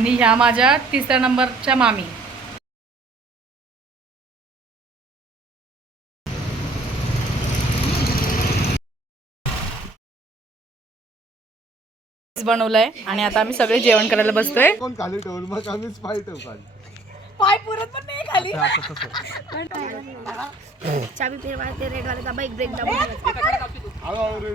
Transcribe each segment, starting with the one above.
आणि ह्या माझ्या तिसऱ्या नंबरच्या मामी. बनवलंय आणि आता आम्ही सगळे जेवण करायला बसतोय. कोण खाली ठेवून? मग आम्हीच पाय ठेवू खाली. पाय पुरत पण नाही खाली. चाबी फिरवा ते रेड वाले दाबा एक ब्रेक दाबा हळूहळू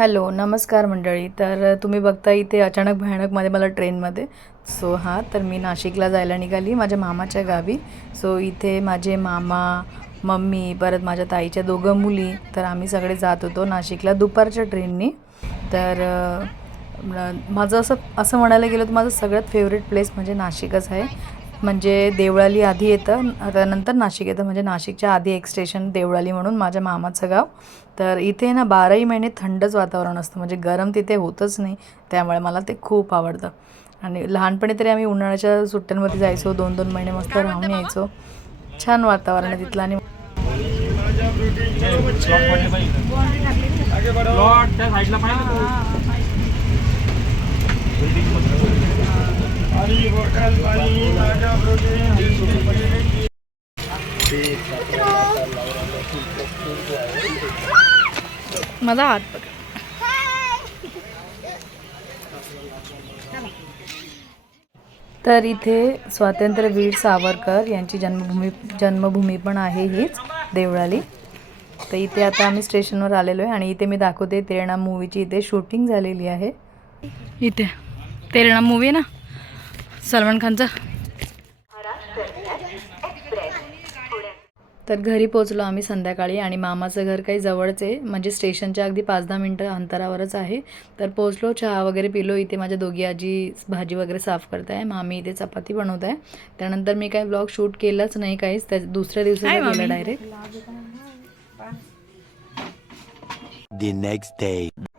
हॅलो नमस्कार मंडळी. तर तुम्ही बघता इथे अचानक भयानकमध्ये मला ट्रेनमध्ये सो हां तर मी नाशिकला जायला निघाली माझ्या मामाच्या गावी. सो इथे माझे मामा मम्मी परत माझ्या ताईच्या दोघं मुली तर आम्ही सगळे जात होतो नाशिकला दुपारच्या ट्रेननी तर माझं असं असं म्हणायला गेलं तर माझं सगळ्यात फेवरेट प्लेस म्हणजे नाशिकच आहे. म्हणजे देवळाली आधी येतं त्यानंतर नाशिक येतं. म्हणजे नाशिकच्या आधी एक स्टेशन देवळाली म्हणून माझ्या मामाचं गाव. तर इथे ना बाराही महिने थंडच वातावरण असतं. म्हणजे गरम तिथे होतच नाही. त्यामुळे मला ते खूप आवडतं. आणि लहानपणी तरी आम्ही उन्हाळ्याच्या सुट्ट्यांमध्ये जायचो. दोन दोन महिने मस्त राहून यायचो. छान वातावरण आहे तिथलं. आणि माझा हात पकड. तर इथे स्वातंत्र्यवीर सावरकर यांची जन्मभूमी जन्मभूमी पण आहे हीच देवळाली. तर इथे आता आम्ही स्टेशनवर आलेलो आहे आणि इथे मी दाखवते तेरणा मूवीची इथे शूटिंग झालेली आहे. इथे. तेरणा मूवी ना? सलमान खानचा? तर घरी पोचलो आम्ही संध्याकाळी आणि मामाचं घर काही जवळच आहे म्हणजे स्टेशनच्या अगदी पाच दहा मिनटं अंतरावरच आहे. तर पोचलो चहा वगैरे पिलो इथे माझ्या दोघी आजी भाजी वगैरे साफ करत आहे मामी इथे चपाती बनवत आहे त्यानंतर मी काही ब्लॉग शूट केलंच नाही काहीच त्या दुसऱ्या दिवसाला गेलं डायरेक्ट day.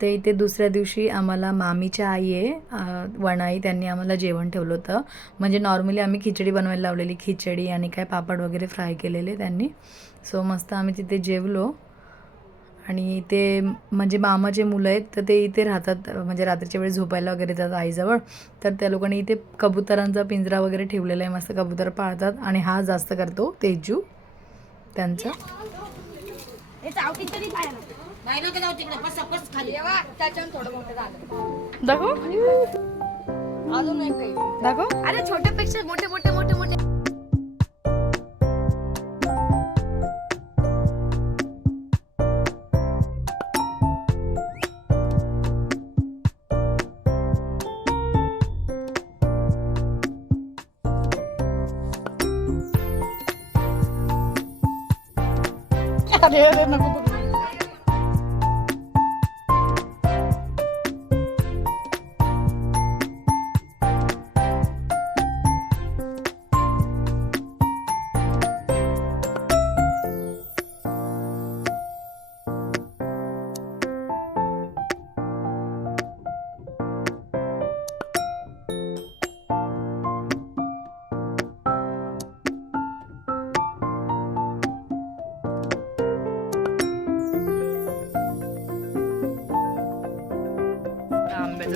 ते इथे दुसऱ्या दिवशी आम्हाला मामीच्या आई आहे वणाई त्यांनी आम्हाला जेवण ठेवलं होतं. म्हणजे नॉर्मली आम्ही खिचडी बनवायला लावलेली खिचडी आणि काय पापड वगैरे फ्राय केलेले त्यांनी. सो मस्त आम्ही तिथे जेवलो. आणि ते म्हणजे मामाचे मुलं आहेत तर ते इथे राहतात म्हणजे रात्रीच्या वेळी झोपायला वगैरे जातात आईजवळ. तर त्या लोकांनी इथे कबुतरांचा पिंजरा वगैरे ठेवलेला आहे मस्त कबूतर पाळतात आणि हा जास्त करतो तेजू त्यांचा. दाखव. दाखव. अरे छोटे पेक्षा मोठे मोठे मोठे मोठे. अरे अरे नको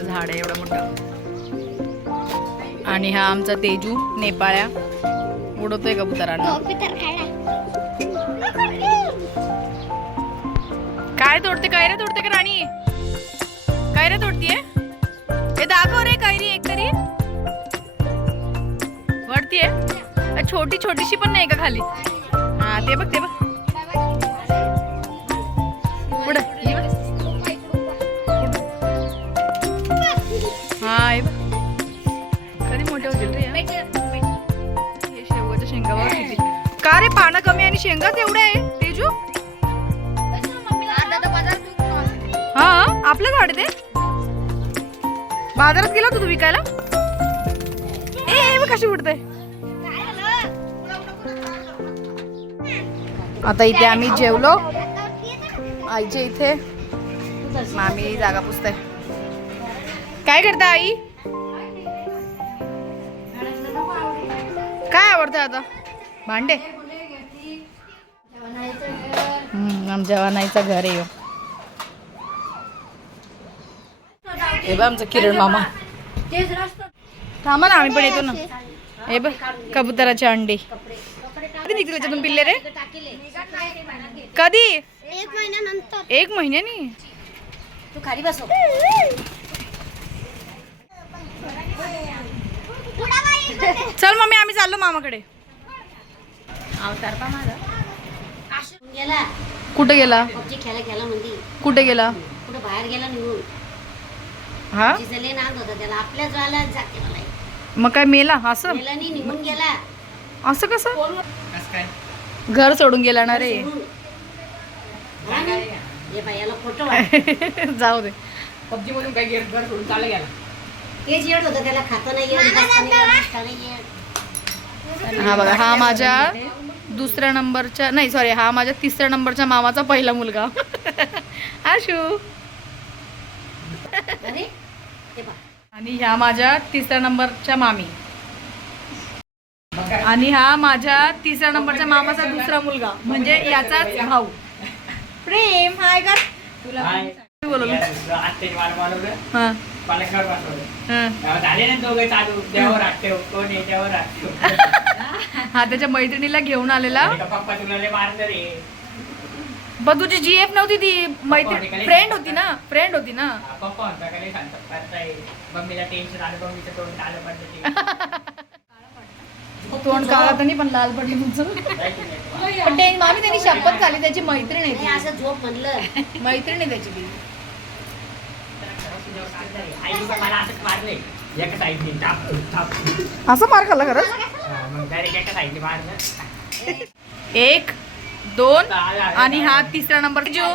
झाड आहे एवढं मोठं. आणि हा आमचा तेजू नेपाळ्या. उडवतोय कबुतरांना. काय तोडते काय रे तोडते का राणी? काय रे तोडतीये? हे दाखव रे काय रे एक तरी वरतीये छोटी छोटीशी पण नाही का खाली? हा ते बघ ते बघ. का रे पानं कमी आणि शेंगाच एवढे आहे. तेजू? हा आपलं झाड ते. बाजारात गेला होता तू विकायला? ए बघ कशी उडते? आता इथे आम्ही जेवलो. आईच्या इथे. मामी जागा पुसते. काय करता आई? काय आवडतं आता? भांडे? आमच्या वानाईचं घर आहे. हे बघ आमचं किरण मामा. थांबा ना आम्ही पण येतो ना. हे बघ कबुतराचे अंडे. कधी निघतील त्याच्यातून पिल्ले रे? कधी? एक महिन्यानंतर एक महिन्यानी? तू खाली बसव. चल मम्मी आम्ही चाललो मामाकडे. अवतार पा माझा गेला. कुठे गेला? पबजी खेळा गेला म्हणजे कुठे गेला? कुठं बाहेर गेला निघून हा? नाद होता त्याला. आपल्याच वेळेला जाते मला. मग काय मेला? असं? गेला नाही निघून गेला. असं कसं? घर सोडून गेला ना रे. सोडून. हा ना? हे बाई याला फोटो वाट जाऊ दे. तेच येड होतं त्याला खातं नाही येत बसता नाही येत, बसता नाही येत. हा बघा हा माझ्या दुसऱ्या नंबरच्या नाही सॉरी हा माझ्या तिसऱ्या नंबरच्या मामाचा पहिला मुलगा. आशू. हे आणि ह्या माझ्या तिसऱ्या नंबरच्या मामी. आणि हा माझ्या तिसऱ्या नंबरच्या मामाचा दुसरा मुलगा. म्हणजे याचाच भाऊ. प्रेम हाय हा. हा. झाले ना दोघे चालू. आठव कोण आठव हा त्याच्या मैत्रिणीला घेऊन आलेला. पण तुझी जी एफ नव्हती ती. मैत्रीण फ्रेंड होती ना फ्रेंड होती ना. तोंड आलं पडलं ते. तोंड काळा तर नाही पण लाल पडली तुमचं. पण मामी त्यांनी शपथ खाली त्याची मैत्रीण आहे असं झोप म्हणलं मैत्रीण आहे त्याची ती. एका साईडने टाप टाप. असं मार खाल्ला खरंच? हा, मग डायरेक्ट एका साईडने मारलं एक दोन आणि हा तिसरा नंबर. जो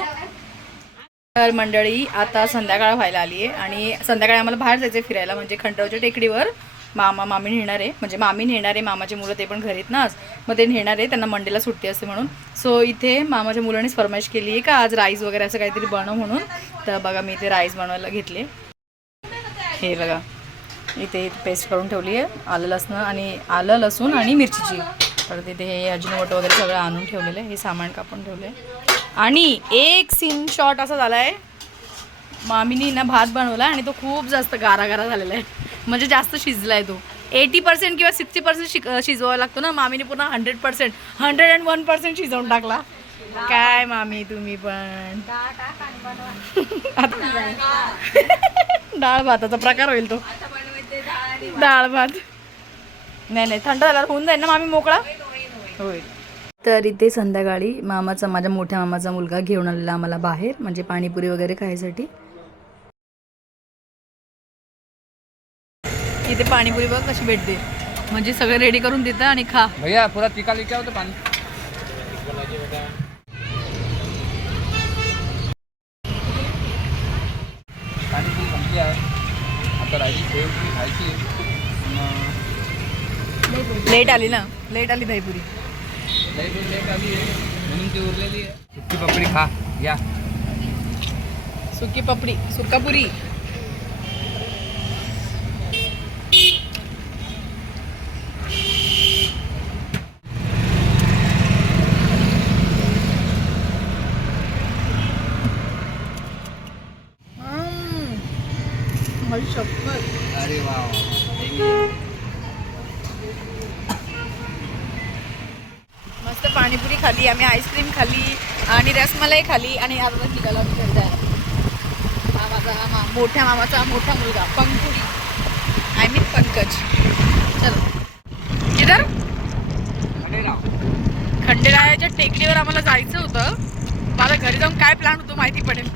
तर मंडळी आता संध्याकाळ व्हायला आली आहे आणि संध्याकाळी आम्हाला बाहेर जायचं फिरायला म्हणजे खंडवच्या टेकडीवर. मामा मामी नेणार. आहे म्हणजे मामी नेणार आहे मामाचे मुलं ते पण घरीत ना. आज मग ते नेणार आहे त्यांना मंडेला सुट्टी असते म्हणून. सो इथे मामाच्या मुलांनीच फरमाईश केली आहे का आज राईस वगैरे असं काहीतरी बनव म्हणून. तर बघा मी इथे राईस बनवायला घेतले. हे बघा. इथे पेस्ट करून ठेवली आहे. आलं लसणं आणि आलं लसूण आणि मिरचीची. तर तिथे हे अजिनोमोटो वगैरे सगळं आणून ठेवलेलं आहे. हे सामान कापून ठेवलं आहे आणि एक सीन शॉट असा झाला आहे मामीनी ना भात बनवला आणि तो खूप जास्त गारा गारा झालेला आहे. म्हणजे जास्त शिजला आहे तो. एटी पर्सेंट किंवा सिक्स्टी पर्सेंट शिक शिजवावा लागतो ना. मामीने पुन्हा hundred percent hundred and one percent शिजवून टाकला. काय मामी तुम्ही पण? डाळ भाताचा प्रकार होईल तो. डाळ भात. नाही नाही थंड झाल्यावर होऊन जाईल ना मामी मोकळा? होईल तर इथे संध्याकाळी मामाचा माझ्या मोठ्या मामाचा मुलगा घेऊन आलेला आम्हाला बाहेर म्हणजे पाणीपुरी वगैरे खायसाठी. इथे पाणीपुरी बघ कशी भेटते. म्हणजे सगळं रेडी करून देतं आणि खा. भैया पूरा टीका लेके आओ तो पानी पाणी पुरी संपली आहे आता राहिली सेव पुरी खायची लेट आली ना लेट आली दहीपुरी. दूर लेट आली आहे म्हणून ती उरलेली आहे. सुकी पपडी खा या. सुकी पपडी सुकापुरी अरे वा मस्त पाणीपुरी खाली आम्ही आईस्क्रीम खाल्ली आणि रसमलाई खाल्ली आणि आता निघाला आम्ही घरी जायला मामाचा मा मोठ्या मामाचा मोठा मुलगा पंकुडी आय मीन पंकज. चलो. किधर खंडेरायाच्या टेकडीवर आम्हाला जायचं होतं. मला घरी जाऊन काय प्लॅन होतो माहिती पडेल.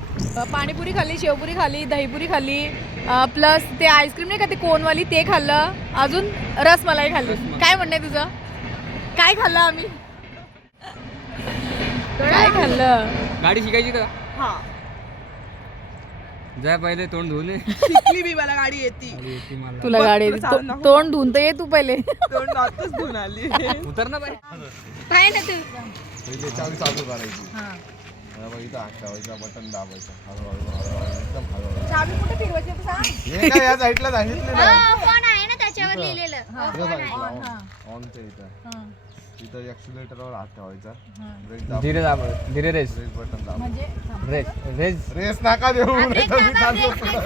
पाणीपुरी खाल्ली शेवपुरी खाल्ली दहीपुरी खाल्ली प्लस ते आईस्क्रीम नाही का ते कोनवाली ते खाल्लं अजून रसमलाई खाल्ली. काय म्हणणं आहे तुझं? काय खाल्लं आम्ही? काय खाल्लं? गाडी शिकायची का? हा. जाय पहिले तोंड धुवून ये. शिकली मी मला गाडी येते. गाडी येते मला. तुला गाडी चालून दाखव. तोंड धुवून तर ये तू पहिले. तोंड घेऊन आली. उतर ना बाई. काय ना तू. पहिले चावी चालू करायची. हा. हात बटन दाबायचा. हळूहळू हळूहळू एकदम हळूहळू. चावी कुठे फिरवायची सांग. हे काय या साईडला सांगितले ना फोन आहे ना त्याच्यावर लिहिलेलं. इथं साईडला ऑनच्या इथं. इथं ऍक्सिलेटरवर हात ठेवायचा. ब्रेक दाब धीरे दाब धीरे रेस. ब्रेक बटन दाब. रेस. रेस. रेस नका देऊ. नाही तर मी चालू पुढं.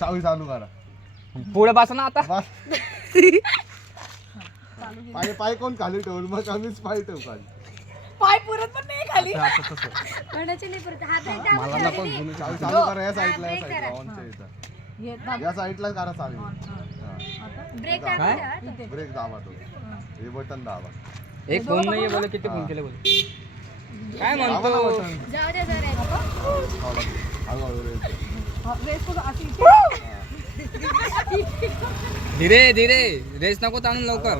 चावी चालू करा. पुढे बसा ना आता. बस. पाय पाय कोण खाली ठेवल मग आम्हीच पाय ठेवू खाली. पाय पुरत पण नाही खाली. असं तसं मला नको चावी चालू करा. या साईडला या साईडला ऑनच्या इथं. या साईडला करा चालू काय? ब्रेक दाबा तो हे बटन दाबा एक फोन नाही बोले किती फोन केले बोले. काय म्हणतो? हळूहळू रेस धीरे धीरे. रेस नको ताणून लवकर.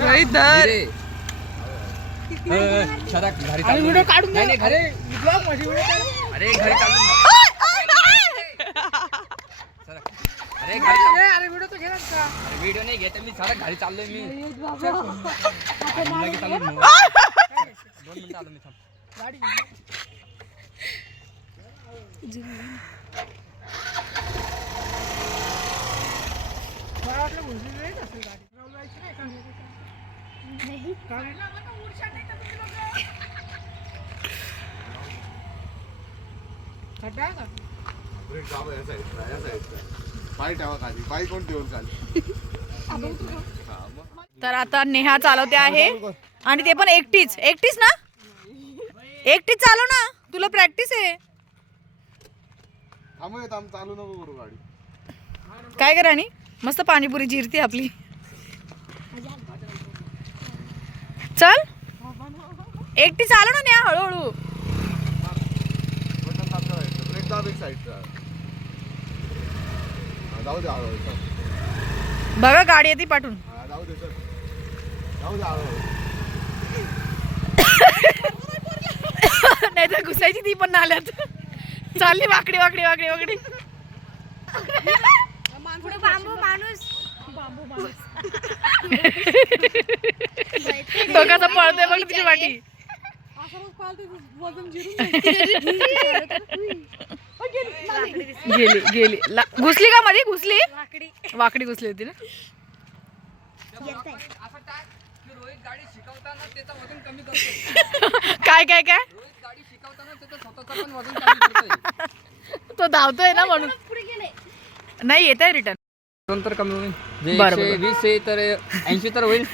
रोहित धर. घरी नाही, घरी. अरे घरी चालू सरा. अरे घरी चालू अरे व्हिडिओ नाही घेत मी सरा घरी चाललोय मी. लगेच चालू दोन मिनिटं आलो मी थांब. ब्रेक दाबा या साईडला या साईडला पाय ठेवा खाली. पाय कोण ठेवून खाली. तर आता नेहा चालवते आहे. आणि ते पण एकटीच. एकटीच ना? एकटीच चालव ना. तुला प्रॅक्टिस आहे. चालू नको करू गाडी. काय करा आणि मस्त पाणीपुरी जिरती आपली. चल. एकटी चालव ना नेहा हळूहळू बटन दाब ठेवायचं ब्रेक दाब एक साईडचा हा, जाऊ दे हळूहळू. बघा गाडी येते पाठून हा, जाऊ दे चल जाऊ दे हळूहळू नाही तर घुसायची ती पण नाल्यात. चालली वाकडी वाकडी वाकडी वाकडी. तो कसा पळतोय बघ तुझी वाटी. गेली गेली. ला- घुसली का मध्ये घुसली? वाकडी घुसली होती ना? रोहित गाडी शिकवताना त्याचं वजन कमी करतो काय काय काय? रोहित गाडी शिकवताना त्याचं स्वतःचं पण वजन कमी करतोय तो धावतोय ना म्हणून. नाही येत आहे रिटर्न वजन तर कमी होईल. वीस आहे तर ऐंशी तर होईल.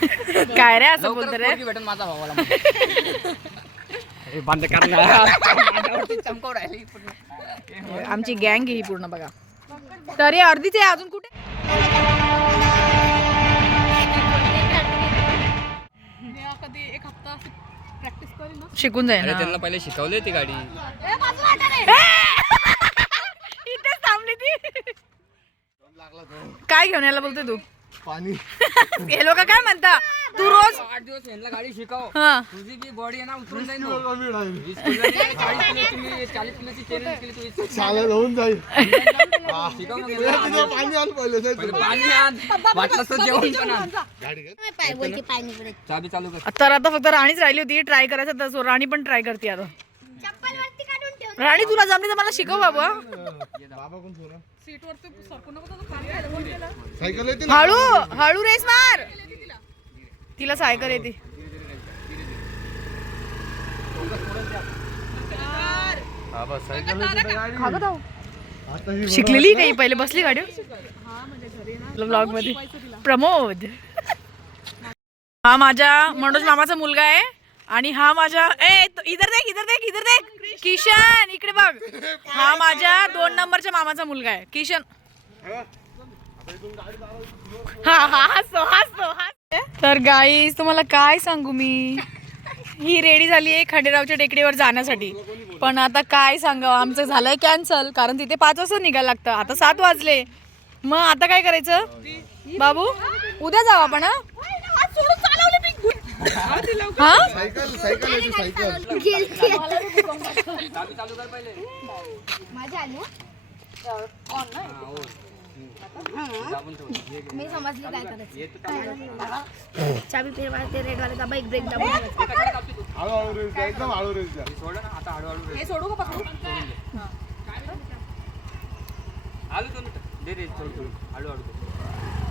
काय रे असं बोलतो रे? भेटेल माझा भावाला. हे बंद कर ना. माझ्यावरती चमकव राहिली पूर्ण. आमची गँग ही पूर्ण बघा तरी अर्धीच आहे अजून कुठे शिकून जाईल अरे. त्यांना पहिले शिकवली ती गाडी इथेच थांबली ती काय घेऊन यायला बोलते तू पाणी. हे लोक काय म्हणता? तू रोज आठ दिवस यांना गाडी शिकव. हा. तुझी बी बॉडी आहे ना उतरून जाईल. कमी राहील वीस किलोची चाळीस किलोची मी चाळीस किलोची चॅलेंज केली तू वीस चालेल होऊन जाईल शिकव मग तुला यांना. तिथं पाणी आलं पहिले पाणी आण. तर जेवण पण आण. गाडी घे. पाय बोलते पाय निघडे चाबी चालू कर. तर आता फक्त राणीच राहिली होती ट्राय करायचं तर सो राणी पण ट्राय करते आता. चप्पल वरती काढून ठेव राणी तुला जमली तर मला शिकव बाबा. सायकल येते ना? हळू हळू रेस मार तिला सायकल येते. हा बस सायकल येते तर गाडी आता ही शिकलेली काही पहिले बसली गाडीवर. ब्लॉगमध्ये. प्रमोद. हा माझ्या मनोज मामाचा मुलगा आहे. आणि हा माझ्या ए तो- इधर देख इधर देख इधर देख. किशन इकडे बघ. हा माझ्या दोन नंबरच्या मामाचा मुलगा आहे. किशन. हा हा हसतो हसतो हसतो. तर गाईज तुम्हाला काय सांगू मी? ही रेडी झाली आहे खंडेरावच्या टेकडीवर जाण्यासाठी. पण आता काय सांगावं आमचं झालंय कॅन्सल कारण तिथे पाच वाजता निघायला लागतं. आता सात वाजले. मग आता काय करायचं? बाबू उद्या जाऊ आपण हा? हा सायकल सायकल येते सायकल चाबी चालू कर पहिले माझी आली दाबून ठेव. मी समजली काय करायचं चाबी फिरवायचे रेड वाले दाबा एक ब्रेक दाबा हळूहळू रेस द्या एकदम हळू रेस द्या सोड ना आता हळूहळू रे. सोडून दे. आलू दोन मिनिटं. दे रे सोड सोड हळूहळू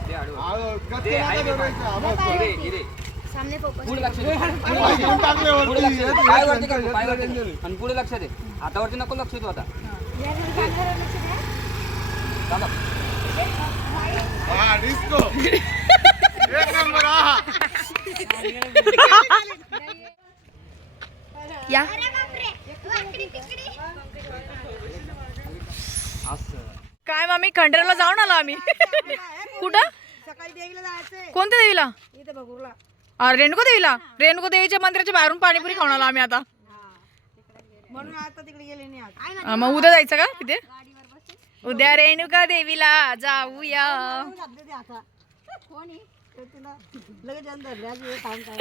ते आडवं. आ, कच्चे ते नका आहे इकडे, इकडे. पुढे लक्ष दे. वरती. पुढे लक्ष दे. हेच- पाय हेच वरती कर, नंतर- पाय हेच वरती नंतर. कर. आणि पुढे लक्ष दे. हातावरती नको लक्ष देऊ आता. दादा, हा, disco. एक नंबर हा. या. असं. काय मामी खंडेराला जाऊन आलो आम्ही. कुठं? सकाळी देवीला जायचंय. कोणत्या देवीला? इथे बघूला रेणुका देवीला रेणुका देवीच्या मंदिराच्या बाहेरून पाणीपुरी खाऊन आलो आम्ही आता. म्हणून आता तिकडे गेले नाही आज. अं, मग उद्या जायचं का तिथे उद्या रेणुका देवीला जाऊया. घातले ते आता तिला लगेच आज काम काय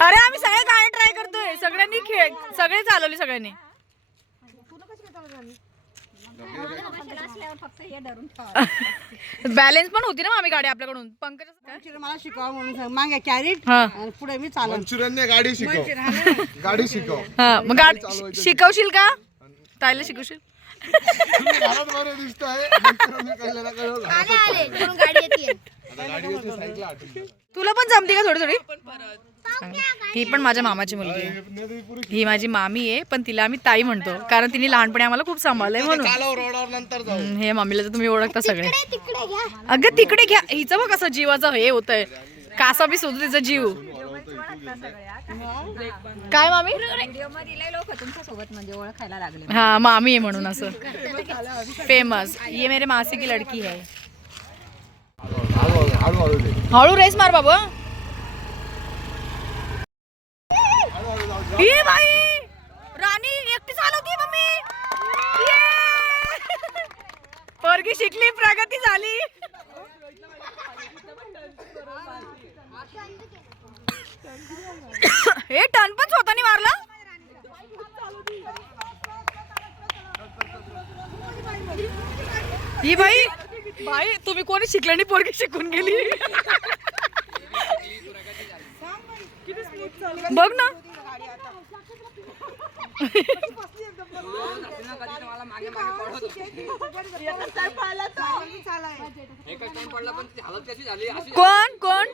अरे आम्ही सगळे गाणे ट्राय करतोय. सगळ्यांनी खेळ सगळे चालवली सगळ्यांनी. बॅलन्स पण होती ना मामी गाडी आपल्याकडून. पंकज मला शिकवा म्हणून सांग. मागे कॅरेट हा. आणि पुढे मी चालवून मंचुरियनने गाडी शिकव. गाडी शिकव. हा मग गाडी शिकवशील का? ताईला शिकवशील? तुम्ही घरात बरे मंचुरियनने आता गाडी येते साईडला हटून द्या. तुला पण जमते का थोडी थोडी? ही पण माझ्या मामाची मुलगी आहे. ही ही माझी मामी आहे पण तिला आम्ही ताई म्हणतो. कारण तिने लहानपणी आम्हाला खूप सांभाळलंय म्हणून. चालव रोडावर नंतर जाऊ. हम्म, हे मामीला तर तुम्ही ओळखता सगळे. अगं तिकडे घ्या. हिचं बघ कसं जीवाचं हे होतंय. कासा बी होतो तिचा जीव. काय मामी? हा मामी आहे म्हणून असं. फेमस ये मेरे मासी की लडकी है. हळू रेस मार बाबा ये बाई राणी एकटी चालवती मम्मी? पोरगी शिकली प्रगती झाली. हे टन पण स्वतःने मारला. ही बाई बाई तुम्ही कोणी शिकल्याने पोरगी शिकून गेली? बघ ना. पण कोण? कोण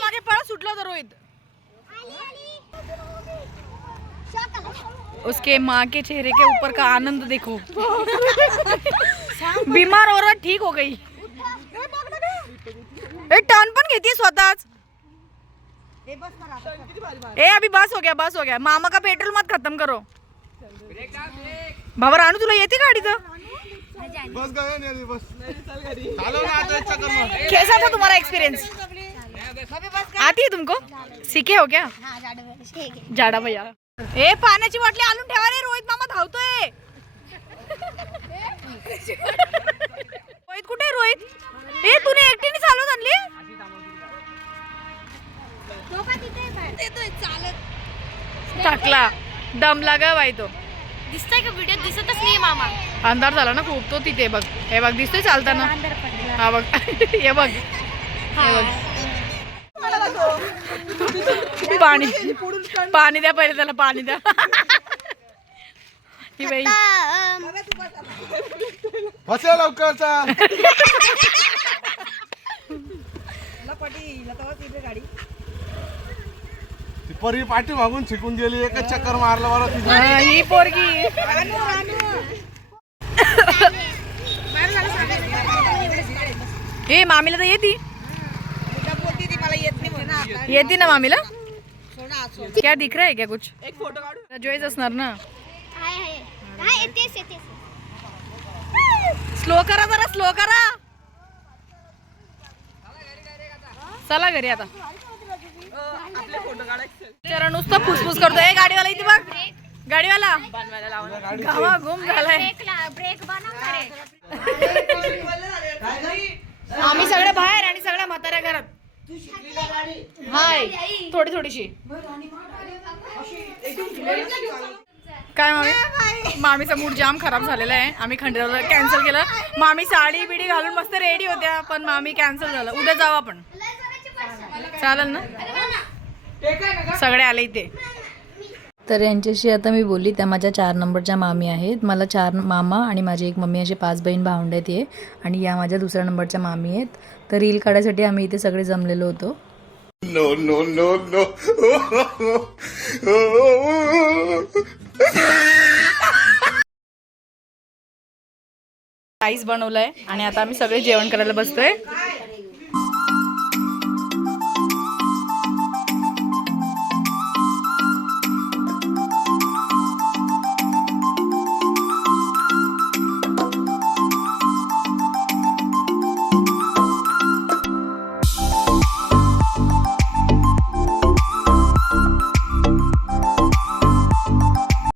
मागे पळा सुटला होता रोहित. उसके माँ के चेहरे के ऊपर का आनंद देखो। बीमार रहा ठीक हो गई। ए टर्न पण घेती स्वतःच ए अभी बस हो गया बस हो गया। मामा का पेट्रोल मत खत्म करो। बाबा रानू तुला येते गाडी तर बस गए नाही आधी, बस. कैसा था तुम्हारा एक्सपीरियंस आती है तुमको? सीखे हो क्या? जाडा भैया। ए पाण्याची बाटली आणून ठेवा रे रोहित मामा धावतोय. रोहित कुठे रोहित? ए तुने एकटीने चालवत आणली? टाकला. दम लागा बाई तो. दिसतंय का व्हिडिओ दिसतच नाही मामा. अंधार झाला ना खूप तो तिथे बघ. हे बघ दिसतोय चालताना? हा बघ. हे बघ. हे बघ. पाणी. पाणी द्या पहिले त्याला पाणी द्या. ही बाई. बसे. लवकर चल. ती परी पाठी मागून शिकून गेली एकच चक्कर मारलं बरं तिथे. हा, ही पोरगी. हे मामीला तर येते. येते ना मामीला? क्या दिख रहा है क्या कुछ? एक फोटो काढू. जॉईस असणार ना. स्लो करा जरा स्लो करा. चला घरी आता. आपले फोटो काढायचे जरा नुसतं फुसफुस करतोय गाडीवाला इथे बघ. गाडीवाला. गावा घुम झालाय. आम्ही सगळे बाहेर आणि सगळ्या म्हाताऱ्या घरात. हाय. थोडी थोडीशी. काय मामी? मामीचा मूड जाम खराब झालेला आहे. आम्ही खंडेरावला कॅन्सल केलं. मामी साडी बिडी घालून मस्त रेडी होत्या पण मामी कॅन्सल झालं. उद्या जाऊ आपण. चालेल ना? सगळे आले इथे. तर यांच्याशी आता मी बोलली त्या माझ्या चार नंबरच्या मामी आहेत. मला चार मामा आणि माझी एक मम्मी असे पाच बहीण भावंड आहेत ये आणि या माझ्या दुसऱ्या नंबरच्या मामी आहेत. तर रील काढायसाठी आम्ही इथे सगळे जमलेलो होतो. राईस बनवलाय आणि आता आम्ही सगळे जेवण करायला बसतोय.